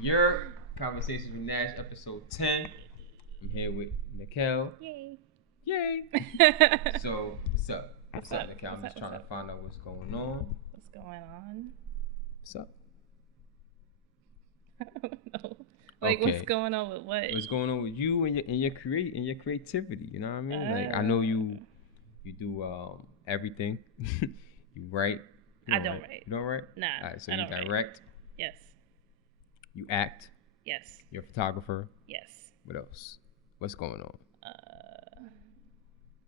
Your Conversations with Nash, episode 10. I'm here with Nicheal. Yay. Yay. So, what's up? What's up, Nicheal? I'm just trying to find out what's going on. What's going on? What's up? I don't know. Like, okay. What's going on with what? What's going on with you and your creativity? You know what I mean? Like, I know you do everything. You write. I don't write. You don't write? Nah. All right, so you direct. Write. Yes. You act. Yes. You're a photographer. Yes. What else? What's going on?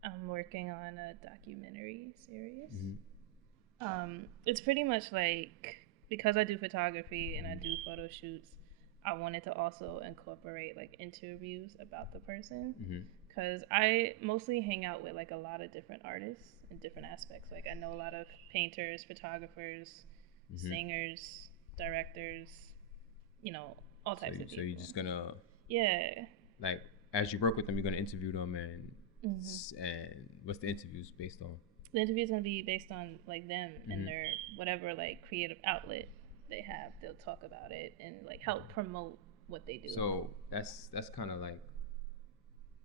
I'm working on a documentary series. Mm-hmm. It's pretty much like, because I do photography and I do photo shoots, I wanted to also incorporate like interviews about the person, because I mostly hang out with like a lot of different artists in different aspects. Like, I know a lot of painters, photographers, singers, directors, you know, all types of people. So you're just gonna, like, as you work with them, you're gonna interview them, and what's the interviews based on? The interview's gonna be based on like them and their whatever like creative outlet they have. They'll talk about it and like help promote what they do. So that's kind of like,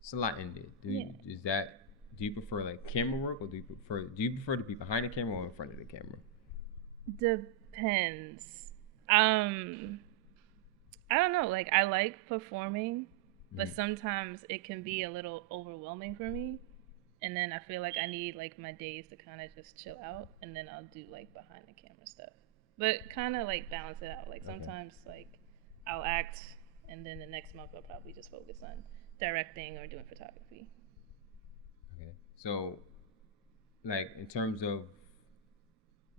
it's a lot in there. Do you prefer like camera work, or do you prefer to be behind the camera or in front of the camera? Depends. I don't know. Like, I like performing, but sometimes it can be a little overwhelming for me. And then I feel like I need like my days to kind of just chill out, and then I'll do like behind the camera stuff. But kind of like balance it out. Like, sometimes like I'll act, and then the next month I'll probably just focus on directing or doing photography. Okay. So, like, in terms of,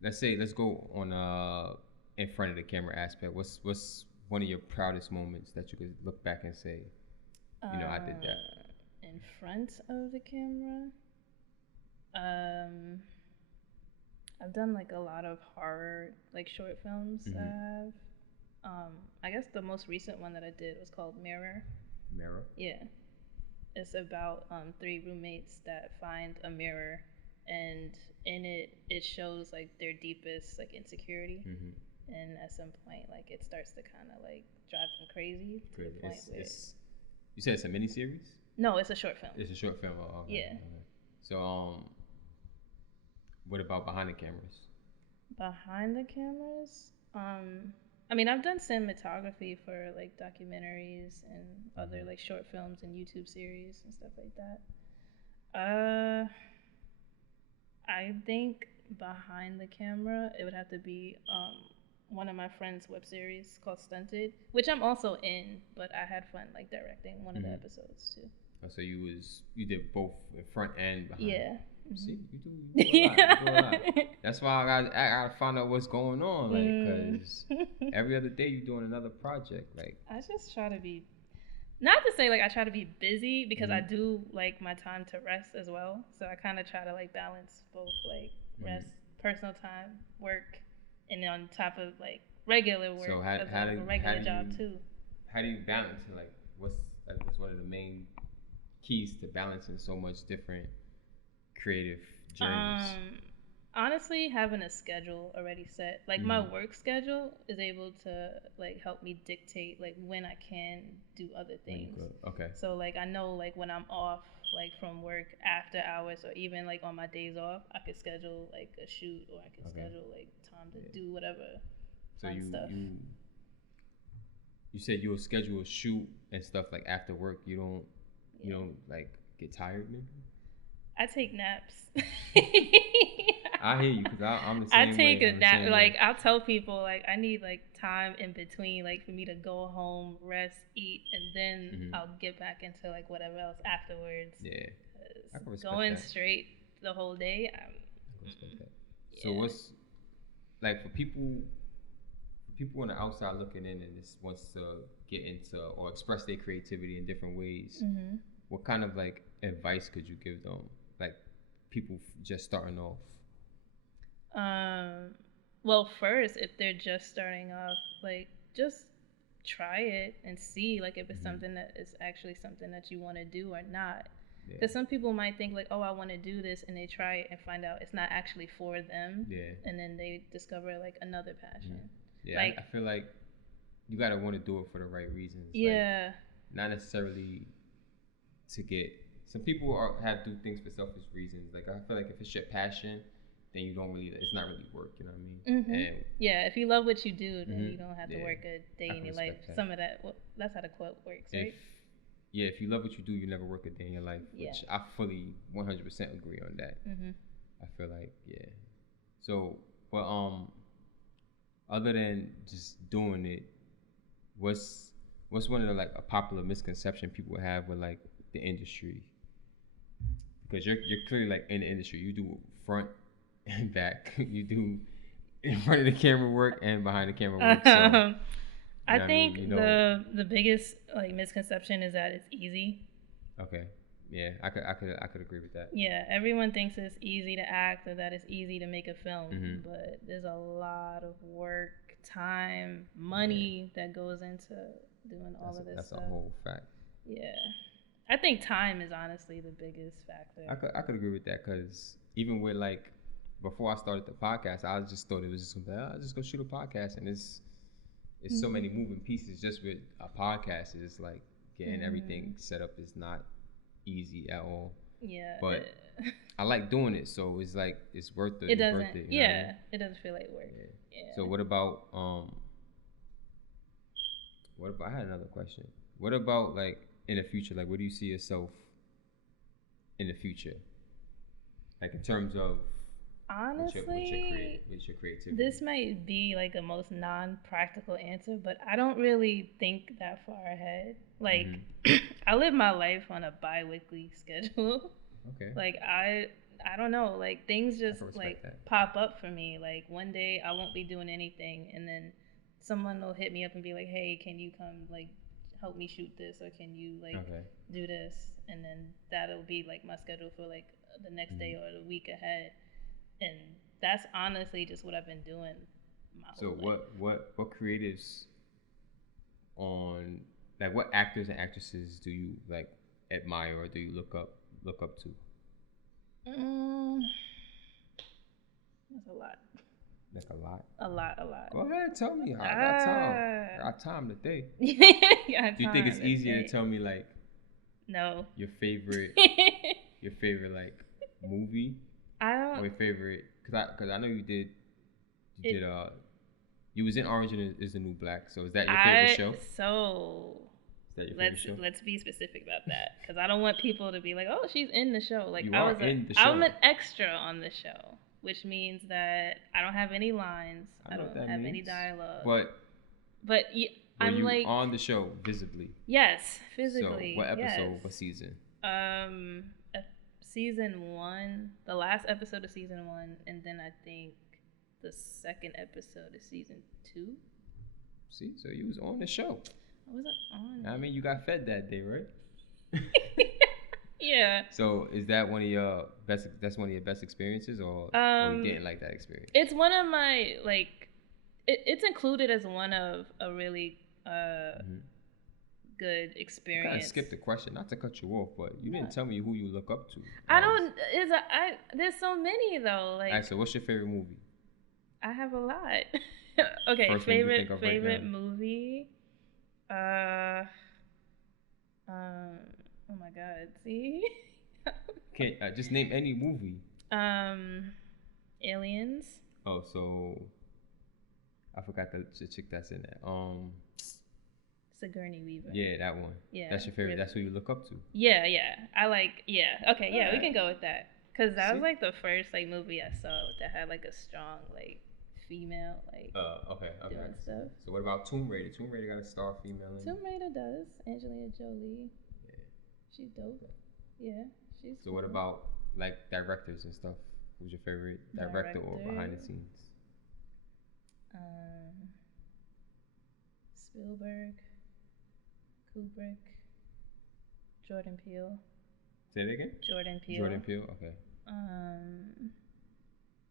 let's go on in front of the camera aspect. What's one of your proudest moments that you could look back and say, you know, I did that? In front of the camera, I've done like a lot of horror like short films. I guess the most recent one that I did was called Mirror. Mirror? Yeah. It's about 3 roommates that find a mirror, and in it shows like their deepest like insecurity. And at some point, like, it starts to kind of like drive them crazy to the point where you said it's a miniseries? No, it's a short film. It's a short film. Oh, okay. Yeah. Okay. So, what about behind the cameras? Behind the cameras, I mean, I've done cinematography for like documentaries and other like short films and YouTube series and stuff like that. I think behind the camera, it would have to be one of my friend's web series called Stunted, which I'm also in, but I had fun like directing one of the episodes too. Oh, so you did both in front and behind. Yeah. See, you do a lot. You do a lot. That's why I gotta find out what's going on, like, because every other day you're doing another project. Like, I just try to be, not to say like I try to be busy, because I do like my time to rest as well. So I kind of try to like balance both like rest, personal time, work, and then on top of like regular work, so how a regular job too. How do you balance it? Like, what's one of the main keys to balancing so much different creative journeys? Honestly, having a schedule already set, like my work schedule is able to like help me dictate like when I can do other things. Okay. So like I know like when I'm off like from work after hours, or even like on my days off, I could schedule like a shoot, or I could schedule like time to do whatever fun stuff. You said you'll schedule a shoot and stuff like after work. You don't like get tired, maybe? I take naps. I hear you, because I'm the same way. I take a nap. Like, I'll tell people like I need like time in between, like for me to go home, rest, eat, and then I'll get back into like whatever else afterwards. Yeah. I can respect going that. Straight the whole day. I can respect that. So what's like for people on the outside looking in and just wants to get into or express their creativity in different ways? What kind of like advice could you give them? Like, people just starting off. Well, first, if they're just starting off, like, just try it and see like if it's something that is actually something that you want to do or not. Because some people might think like, oh, I want to do this, and they try it and find out it's not actually for them. And then they discover like another passion. I feel like you gotta want to do it for the right reasons. Yeah. Like, not necessarily to get. Some people have do things for selfish reasons. Like I feel like if it's your passion, then you don't really. It's not really work. You know what I mean? Mm-hmm. And yeah, if you love what you do, then you don't have to work a day in your life. That. Some of that. Well, that's how the quote works, right? If you love what you do, you never work a day in your life. Which I fully 100% agree on that. Mm-hmm. I feel like So, but other than just doing it, what's one of the like a popular misconception people have with like the industry? Because you're clearly like in the industry. You do front and back. You do in front of the camera work and behind the camera work. So, I think the biggest like misconception is that it's easy. Okay. Yeah, I could agree with that. Yeah, everyone thinks it's easy to act or that it's easy to make a film, but there's a lot of work, time, money that goes into doing all of this that's stuff. That's a whole fact. Yeah. I think time is honestly the biggest factor. I could agree with that because even with like before I started the podcast, I just thought it was just something. I'll just go shoot a podcast, and it's so many moving pieces just with a podcast. It's like getting everything set up is not easy at all. Yeah. But I like doing it, so it's like it's worth it. It doesn't. Worth it, you know what I mean? It doesn't feel like work. Yeah. So what about I had another question. What about like in the future? Like, where do you see yourself in the future? Like in terms of honestly, with your creativity. This might be like the most non-practical answer, but I don't really think that far ahead. Like, I live my life on a bi-weekly schedule. Okay. Like I don't know. Like things just like pop up for me. Like one day I won't be doing anything, and then someone will hit me up and be like, "Hey, can you come like help me shoot this, or can you like do this?" And then that'll be like my schedule for like the next day or the week ahead. And that's honestly just what I've been doing my whole life. What creatives on like what actors and actresses do you like admire or do you look up to? That's a lot. That's a lot. A lot. Go ahead, tell me. I got time. I got time today. Do you think it's easier to tell me like no your favorite like movie? I don't. Or your favorite, because I know you was in Orange is the New Black. So is that your favorite show? So is that your favorite show? Let's be specific about that, because I don't want people to be like, "Oh, she's in the show." Like in the show. I'm an extra on the show, which means that I don't have any lines. I don't have any dialogue. But I'm like on the show visibly. Yes, physically. So what episode? Yes. What season? Season 1, the last episode of season 1, and then I think the second episode of season 2. See, so you was on the show. I wasn't on. I mean, you got fed that day, right? Yeah. So is that one of your best? That's one of your best experiences, or you didn't like that experience? It's one of my like. It's included as one of a really good experience. I kind of skipped the question, not to cut you off, but you didn't tell me who you look up to. There's so many though. Like, alright, so what's your favorite movie? I have a lot. Okay, First favorite right movie. Oh my God, see? Okay, just name any movie. Aliens. Oh, so I forgot the chick that's in that. Sigourney Weaver. Yeah, that one. Yeah, that's your favorite. Really. That's who you look up to. Yeah. I like. Yeah. Okay. Yeah, we can go with that. Cause that was like the first like movie I saw that had like a strong like female like. Okay. Doing stuff. So what about Tomb Raider? Tomb Raider got a star female in it. Tomb Raider does. Angelina Jolie. Yeah. She's dope. Yeah, she's. So what about like directors and stuff? Who's your favorite director or behind the scenes? Spielberg, Kubrick, Jordan Peele. Say it again? Jordan Peele, okay.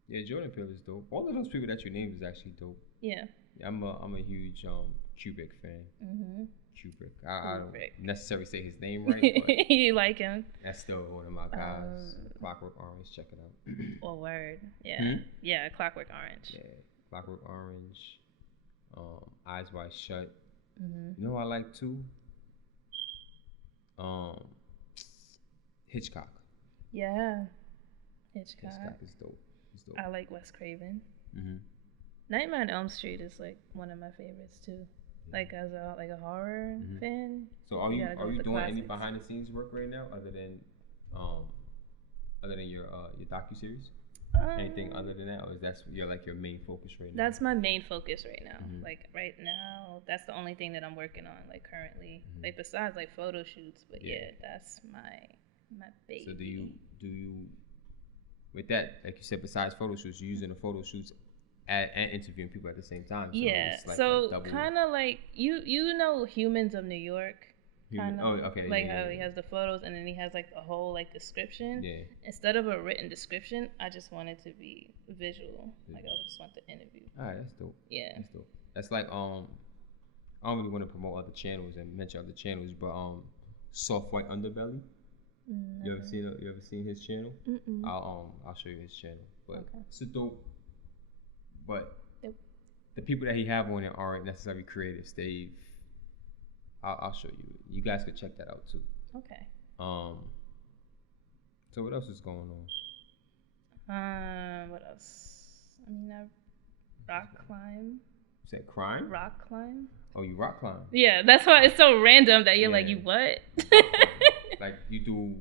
Yeah, Jordan Peele is dope. All of those people that you named is actually dope. Yeah. I'm a huge Kubrick fan. Kubrick. I don't necessarily say his name right, but you like him. That's still one of my guys. Clockwork Orange, check it out. Oh, word. Yeah. Yeah, Clockwork Orange. Yeah, Clockwork Orange. Eyes Wide Shut. You know, I like too. Hitchcock. Yeah, Hitchcock. Hitchcock is dope. It's dope. I like Wes Craven. Nightmare on Elm Street is like one of my favorites too. Like as a horror fan. So are you doing any behind the scenes work right now other than your docuseries? Anything other than that, or is that your main focus right now? That's my main focus right now. Like right now, that's the only thing that I'm working on like currently. Like besides like photo shoots, but yeah, that's my baby. So do you with that, like you said, besides photo shoots, you're using the photo shoots and interviewing people at the same time? So yeah. it's like so kind of like you know Humans of New York. Oh, okay. Like how he has the photos and then he has like the whole like description. Yeah. Instead of a written description, I just wanted to be visual. Like I just want the interview. All right, that's dope. Yeah. That's dope. That's like I don't really want to promote other channels and mention other channels, but Soft White Underbelly. You ever seen his channel? I'll show you his channel. But it's a dope. But the people that he have on it aren't necessarily creatives. I'll show you. You guys could check that out too. Okay. So what else is going on? What else? I mean, I rock climb. You said crime? Rock climb. Oh, you rock climb? Yeah, that's why it's so random that you're like, you what? Like you do,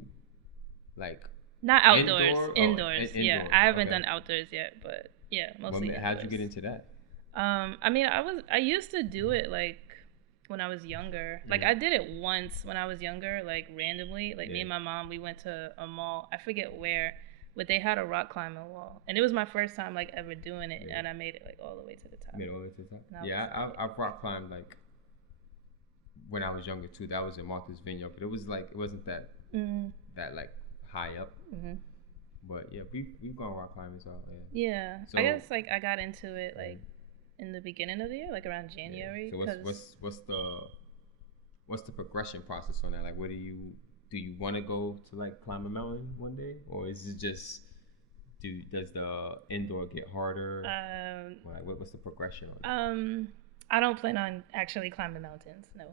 like. Not outdoors. Indoors. Yeah, I haven't done outdoors yet, but yeah, mostly. How'd you get into that? I mean, I used to do it like when I was younger. Like I did it once when I was younger, like randomly. Like me and my mom, we went to a mall. I forget where, but they had a rock climbing wall, and it was my first time like ever doing it, and I made it like all the way to the top. Made it all the way to the top. Yeah, I've rock climbed like when I was younger too. That was in Martha's Vineyard, but it wasn't that that like high up. But yeah, we've gone rock climbing, so yeah. Yeah, so, I guess like I got into it like in the beginning of the year, like around January. So what's the progression process on that? Like, what do you want to go to like climb a mountain one day, or is it just does the indoor get harder? Like, what's the progression on it? I don't plan on actually climbing mountains. No.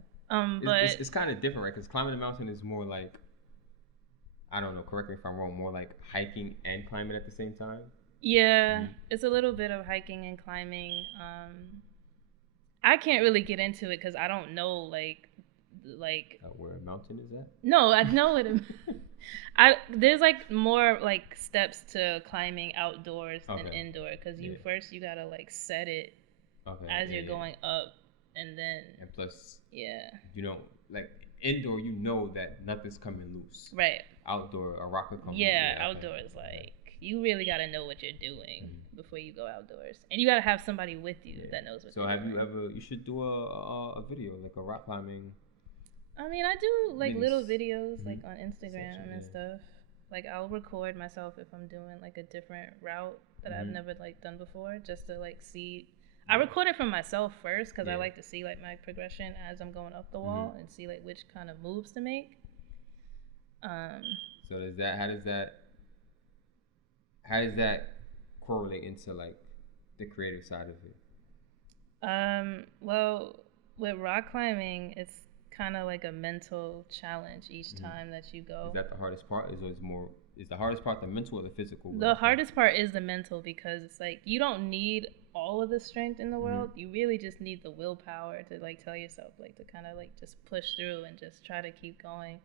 But it's kind of different, right? Because climbing a mountain is more like, I don't know, correct me if I'm wrong, more like hiking and climbing at the same time. Yeah, it's a little bit of hiking and climbing. I can't really get into it because I don't know like where a mountain is at. No, I know it. There's like more like steps to climbing outdoors than indoor because you gotta like set it as you're going up, and plus you don't like indoor. You know that nothing's coming loose. Right. Outdoor, a rock could come. Yeah, outdoor is like. You really got to know what you're doing before you go outdoors. And you got to have somebody with you that knows what you're doing. So you should do a video, like a rock climbing. I mean, I do like little videos like on Instagram and stuff. Like I'll record myself if I'm doing like a different route that I've never like done before, just to like see. I record it from myself first because I like to see like my progression as I'm going up the wall and see like which kind of moves to make. So how does that correlate into like the creative side of it? Well, with rock climbing, it's kind of like a mental challenge each time that you go. Is that the hardest part? Is the hardest part the mental or the physical? The hardest part is the mental because it's like you don't need all of the strength in the world. You really just need the willpower to like tell yourself like to kind of like just push through and just try to keep going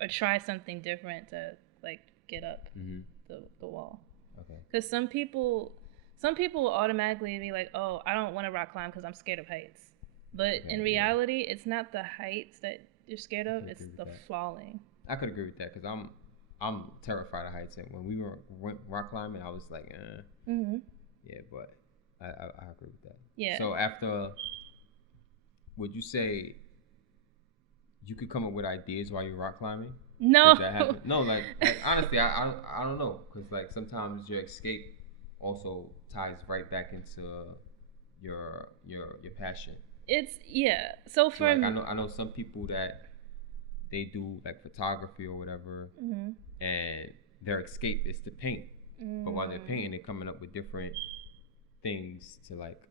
or try something different to like get up the wall. Okay. Because some people will automatically be like, oh, I don't want to rock climb because I'm scared of heights. But in reality, it's not the heights that you're scared of; it's the falling. I could agree with that because I'm terrified of heights. And when we went rock climbing, I was like, yeah. But I agree with that. Yeah. So after, would you say you could come up with ideas while you're rock climbing? No. No, like honestly, I don't know, because like sometimes your escape also ties right back into your passion. So for like, I know some people that they do like photography or whatever, and their escape is to paint. But while they're painting, they're coming up with different things to like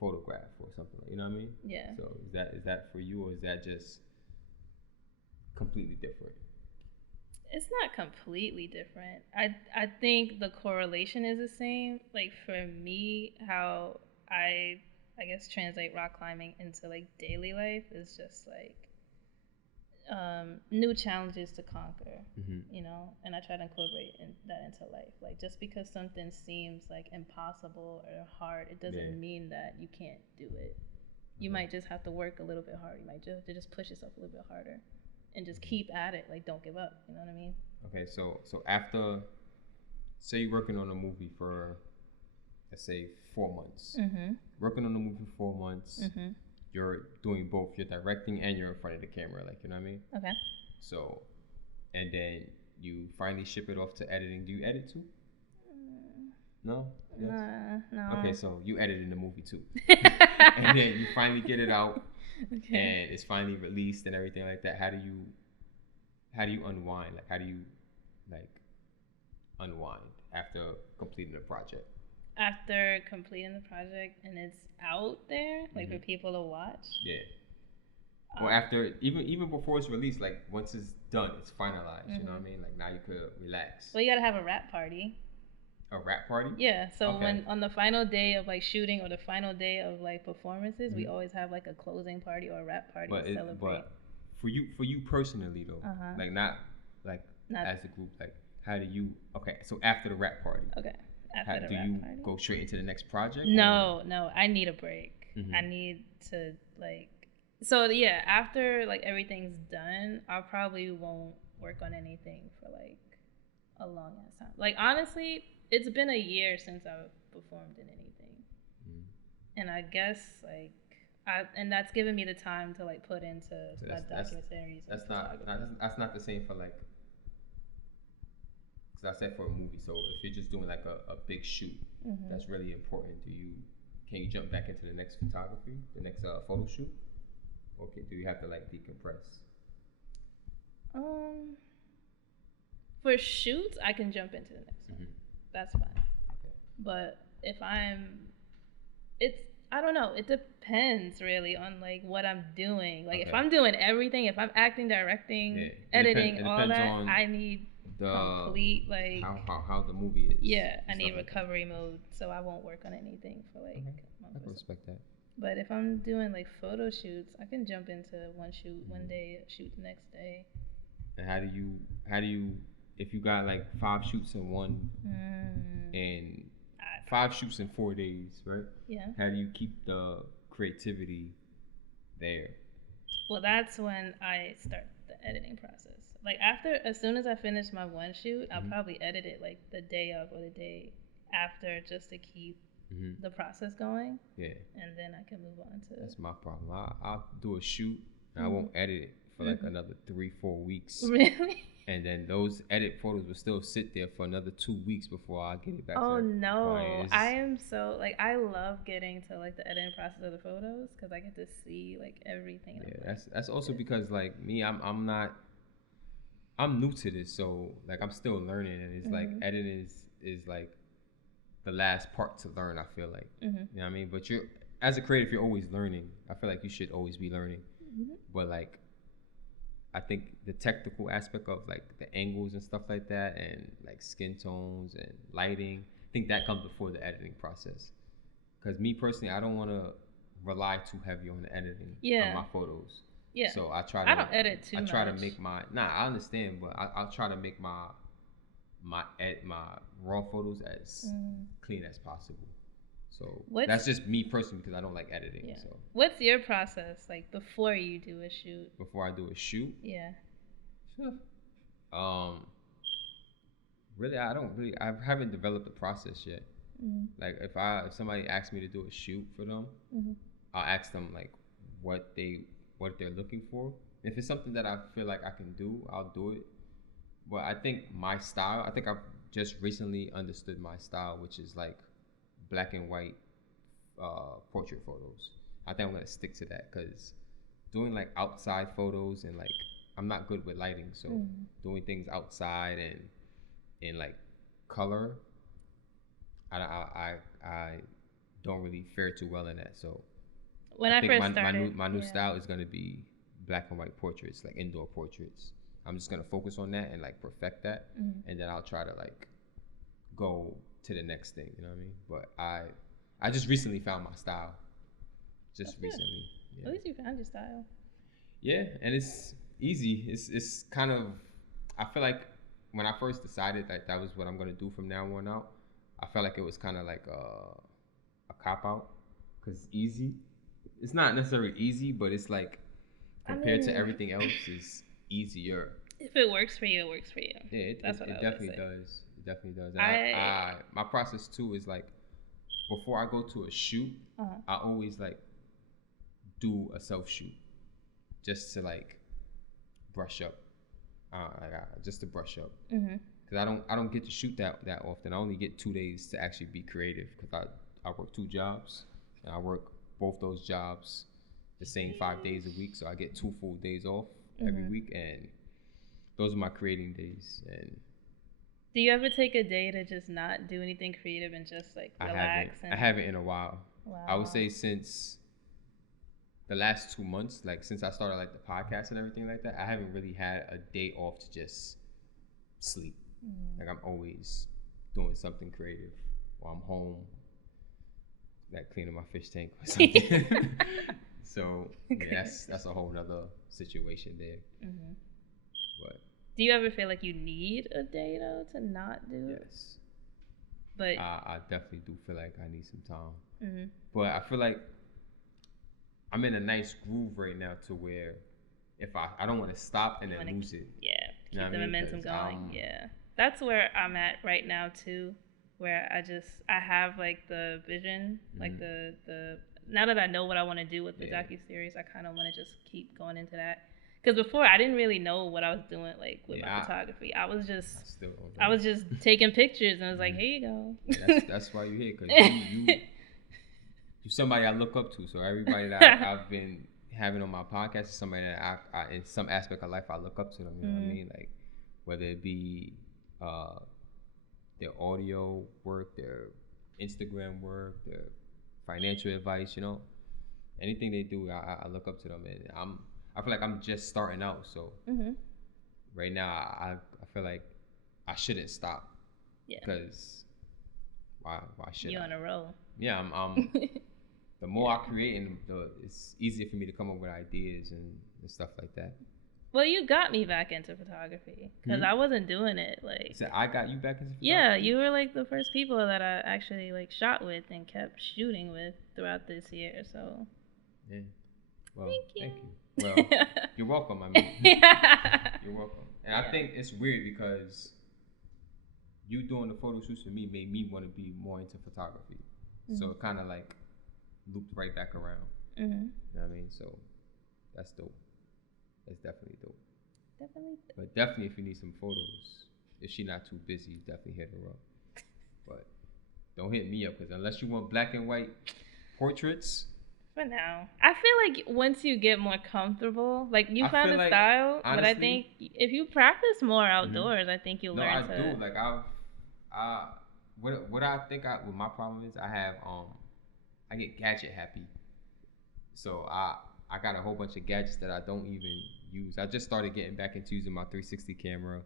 photograph or something. You know what I mean? Yeah. So is that for you, or is that just completely different? It's not completely different. I think the correlation is the same. Like for me, how I guess translate rock climbing into like daily life is just like new challenges to conquer, you know, and I try to incorporate that into life. Like just because something seems like impossible or hard, it doesn't mean that you can't do it. You might just have to work a little bit harder. You might just have to just push yourself a little bit harder and just keep at it. Like don't give up. You know what I mean? Okay, so after, say you're working on a movie for, let's say 4 months. Working on a movie for 4 months. You're doing both. You're directing and you're in front of the camera, like, you know what I mean? Okay. So, and then you finally ship it off to editing. Do you edit too? No? Yes? No. Okay, so you edit in the movie too. And then you finally get it out. Okay. And it's finally released and everything like that. How do you unwind? Like, how do you, like, unwind after completing the project? After completing the project and it's out there, like for people to watch. Yeah. Or after, even before it's released, like once it's done, it's finalized. You know what I mean? Like now you could relax. Well, you gotta have a wrap party. A wrap party? Yeah. So when on the final day of like shooting or the final day of like performances, we always have like a closing party or a wrap party to celebrate. But for you personally though, like not as a group, like how do you? Okay, so after the wrap party. Okay. Do you go straight into the next project? No, I need a break. I need to like, so yeah, after like everything's done, I probably won't work on anything for like a long ass time. Like honestly, it's been a year since I've performed in anything. And I guess like and that's given me the time to like put into my documentaries. That's not the same for like, because I said for a movie. So if you're just doing like a big shoot, that's really important. Can you jump back into the next photography, the next photo shoot, or do you have to like decompress? For shoots, I can jump into the next one. That's fine. Okay. But if I don't know. It depends really on like what I'm doing. Like if I'm doing everything, if I'm acting, directing, editing, all that, I need complete like how the movie is. Yeah, I need recovery mode, so I won't work on anything for like a month. I can respect that. But if I'm doing like photo shoots, I can jump into one shoot one day, shoot the next day. And how do you if you got like 5 shoots in one and 5 shoots in 4 days, right? Yeah. How do you keep the creativity there? Well, that's when I start the editing process. Like as soon as I finish my one shoot, I'll probably edit it like the day of or the day after, just to keep the process going. Yeah. And then I can move on to. That's my problem. I'll do a shoot and I won't edit it for like another 3-4 weeks. Really? And then those edit photos will still sit there for another 2 weeks before I get it back. Oh no, I am so like I love getting to like the editing process of the photos because I get to see like everything. Yeah, that's also because like me, I'm new to this, so like I'm still learning, and it's like editing is like the last part to learn. I feel like you know what I mean. But you're as a creative, you're always learning. I feel like you should always be learning. But like, I think the technical aspect of like the angles and stuff like that, and like skin tones and lighting, I think that comes before the editing process. Because me personally, I don't want to rely too heavy on the editing of my photos. Yeah. So I don't edit too much. I try to make I understand, but I'll try to make my raw photos as clean as possible. So that's just me personally, because I don't like editing. Yeah. So what's your process like before you do a shoot? Before I do a shoot? Yeah. Really, I haven't developed a process yet. Like if somebody asks me to do a shoot for them, I'll ask them like what they're looking for. If it's something that I feel like I can do, I'll do it. But I think I've just recently understood my style, which is like black and white portrait photos. I think I'm gonna stick to that, because doing like outside photos and like I'm not good with lighting, so doing things outside and in like color, I don't really fare too well in that. So when I first started, my new style is gonna be black and white portraits, like indoor portraits. I'm just gonna focus on that and like perfect that, and then I'll try to like go to the next thing. You know what I mean? But I just recently found my style. Just recently. Yeah. At least you found your style. Yeah, and it's easy. It's kind of, I feel like when I first decided that was what I'm gonna do from now on out, I felt like it was kind of like a cop out, because easy. It's not necessarily easy, but it's like compared to everything else, is easier. If it works for you, it works for you. Yeah, it definitely does. It definitely does. And I my process too is like, before I go to a shoot, I always like do a self shoot, just to like brush up, just to brush up. Because I don't get to shoot that often. I only get 2 days to actually be creative, because I work 2 jobs, and I work both those jobs the same 5 days a week. So I get 2 full days off every week, and those are my creating days. And do you ever take a day to just not do anything creative and just like relax? I haven't in a while. Wow. I would say since the last 2 months, like since I started like the podcast and everything like that, I haven't really had a day off to just sleep. Like I'm always doing something creative while I'm home, like cleaning my fish tank or something. So yeah, that's a whole nother situation there. But do you ever feel like you need a day though to not do it? Yes. But I definitely do feel like I need some time. But I feel like I'm in a nice groove right now, to where if I don't want to stop and then lose it. Yeah, keep the momentum going. Yeah, that's where I'm at right now too, where I have like the vision, like the now that I know what I want to do with the docuseries, I kind of want to just keep going into that. Because before I didn't really know what I was doing, like with my photography. I was just taking pictures, and I was like, here you go. That's why you're here, because you're somebody I look up to. So everybody that I've been having on my podcast is somebody that I in some aspect of life I look up to them. You know what I mean? Like whether it be their audio work, their Instagram work, their financial advice, you know, anything they do, I look up to them, and I feel like I'm just starting out. So right now I feel like I shouldn't stop. Yeah. Because why should you're on a roll? Yeah, I'm the more I create, and it's easier for me to come up with ideas and stuff like that. Well, you got me back into photography, because I wasn't doing it like. So I got you back into photography? Yeah, you were like the first people that I actually like shot with and kept shooting with throughout this year. So. Yeah. Well, thank you. Well, you're welcome. I mean, you're welcome. And I think it's weird, because you doing the photo shoots for me made me want to be more into photography. So it kind of like looped right back around. You know what I mean? So that's dope. That's definitely dope. But definitely, if you need some photos, if she's not too busy, definitely hit her up. But don't hit me up, because unless you want black and white portraits. For now, I feel like once you get more comfortable, like you found a style, honestly, but I think if you practice more outdoors, I think you'll learn. No, I do. Like what I think what my problem is, I get gadget happy. So I got a whole bunch of gadgets that I don't even use. I just started getting back into using my 360 camera,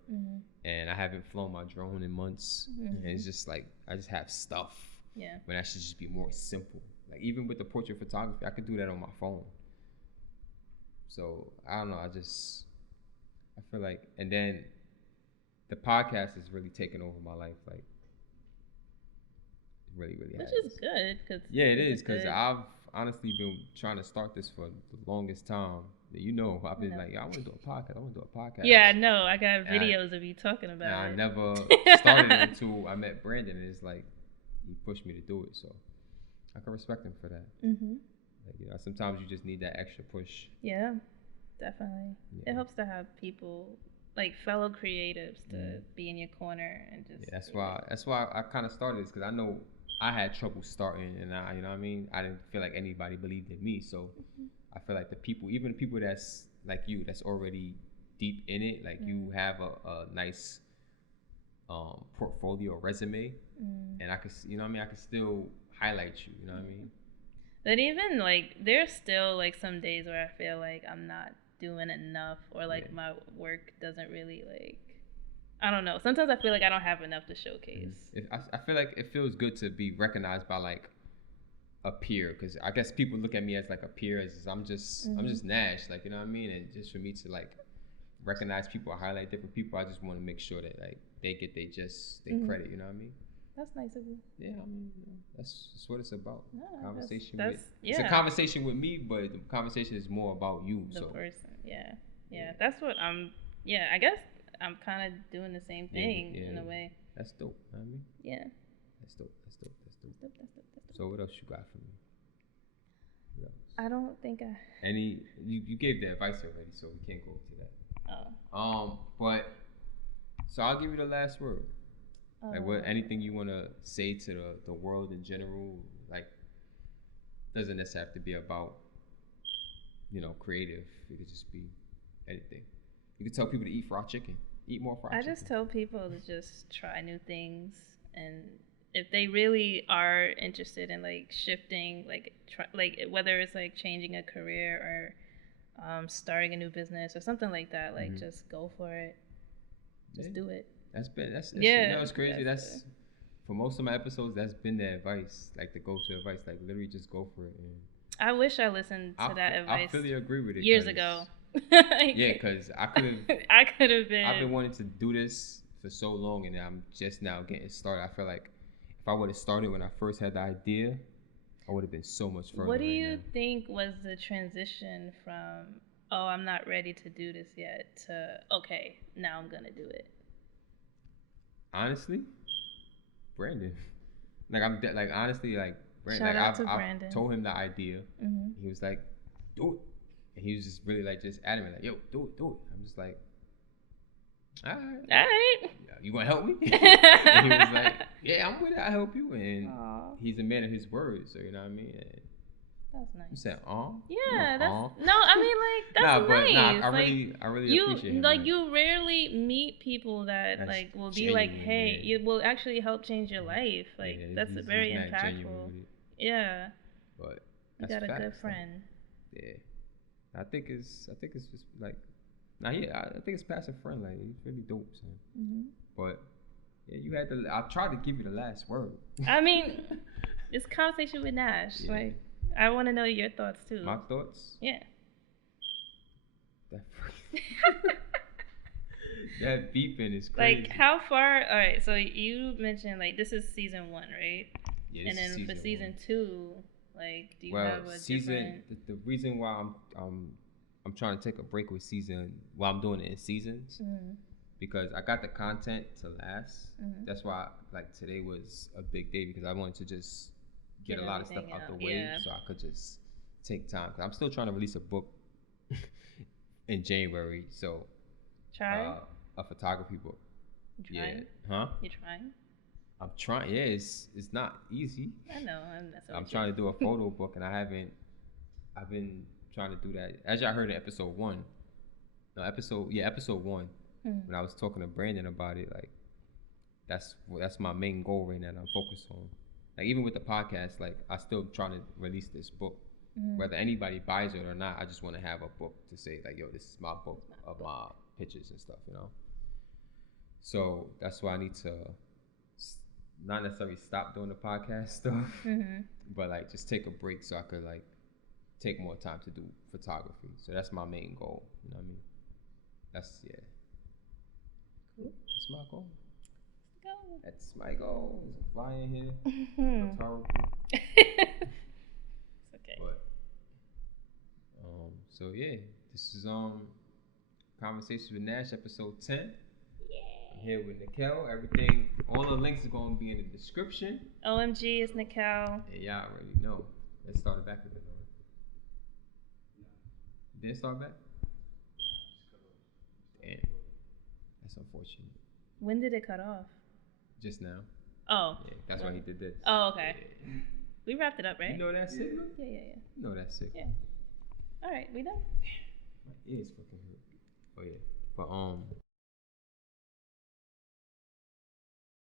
and I haven't flown my drone in months. And it's just like I just have stuff. Yeah. When that should just be more simple. Like even with the portrait photography, I could do that on my phone. So I don't know. I feel like, and then the podcast has really taken over my life. Like it really has. Which is good, cause yeah, it is, because I've honestly been trying to start this for the longest time. You know, I've been like, I want to do a podcast. Yeah, I know. I got videos of you talking about it. I never started it until I met Brandon, and it's like he pushed me to do it. So I can respect him for that. Like, you know, sometimes you just need that extra push. Yeah, definitely. Yeah. It helps to have people, like fellow creatives, to be in your corner and just. Yeah, that's why I kind of started this, because I know I had trouble starting, and you know what I mean? I didn't feel like anybody believed in me. So I feel like even the people that's like you, that's already deep in it, like you have a nice portfolio, resume, and I could, you know what I mean? I could still highlight you. You know what I mean? But even like there's still like some days where I feel like I'm not doing enough, or like my work doesn't really like, I don't know. Sometimes I feel like I don't have enough to showcase. I feel like it feels good to be recognized by like a peer, because I guess people look at me as like a peer, as I'm just Nash, like, you know what I mean? And just for me to like recognize people, highlight different people, I just want to make sure that like they get their credit, you know what I mean? That's nice of you. Yeah, I mean, that's what it's about. No, conversation that's, with it's a conversation with me, but the conversation is more about you. The person, yeah. That's what I'm. Yeah, I guess I'm kind of doing the same thing in a way. That's dope. You know what I mean? Yeah. That's dope. So what else you got for me? I don't think you gave the advice already, so we can't go into that. But so I'll give you the last word. Like, anything you want to say to the world in general, like, doesn't necessarily have to be about, creative. It could just be anything. You could tell people to eat fried chicken. Eat more fried chicken. I just tell people to just try new things, and if they really are interested in like shifting, like whether it's like changing a career or starting a new business or something like that, like just go for it. Just do it. That's it's crazy. That's for most of my episodes. That's been the advice, like the go-to advice. Like literally, just go for it. And I wish I listened to that advice. I fully agree with it. Years ago. Yeah, because I could have been. I've been wanting to do this for so long, and I'm just now getting started. I feel like if I would have started when I first had the idea, I would have been so much further. What do you think was the transition from I'm not ready to do this yet to okay, now I'm gonna do it? Honestly, Brandon. Like honestly, like Brandon. Shout out to Brandon. I told him the idea. He was like, "Do it," and he was just really like just adamant, like, "Yo, do it." I'm just like, "All right. You gonna help me?" And he was like, "Yeah, I'm with it. I'll help you." And he's a man of his word, so you know what I mean. And that's nice. You said, Yeah, that's no. I mean, like that's nice. I really appreciate him. Like you rarely meet people that like will be like, hey, it will actually help change your life. Like that's very impactful. Yeah. But you got a good friend. Yeah, I think it's just like, I think it's past a friend. Like he's really dope, son. But yeah, I tried to give you the last word. I mean, it's conversation with Nash. Yeah. Like I want to know your thoughts too. My thoughts? Yeah. That beeping is crazy. Like how far? All right, so you mentioned like this is season 1, right? Yeah. And then for season 2, like do you have a different? The reason why I'm trying to take a break with I'm doing it in seasons, because I got the content to last. That's why like today was a big day, because I wanted to just get a lot of stuff out the way, so I could just take time. Cause I'm still trying to release a book in January, so a photography book. You trying? Yeah, huh? You trying? I'm trying. Yeah, it's not easy. I know. I'm trying to do a photo book, and I've been trying to do that. As y'all heard in episode 1, when I was talking to Brandon about it, like that's my main goal right now that I'm focused on. Like even with the podcast, like I still trying to release this book, whether anybody buys it or not. I just want to have a book to say like, yo, this is my book of my pictures and stuff, you know. So that's why I need to not necessarily stop doing the podcast stuff, but like just take a break so I could like take more time to do photography. So that's my main goal. You know what I mean? Cool. That's my goal. That's my goal. There's a fly in here. Photography. It's okay. But so yeah, this is Conversations with Nash, episode 10. Yeah. I'm here with Nicheal. All the links are gonna be in the description. OMG, it's Nicheal. And y'all already know. Let's start it back again. Didn't start back? Damn. That's unfortunate. When did it cut off? Just now. Oh. Yeah, that's why he did this. Oh, okay. Yeah. We wrapped it up, right? You know that signal? Yeah. You know that signal. Yeah. All right, we done? My ears fucking hurt. Oh yeah. But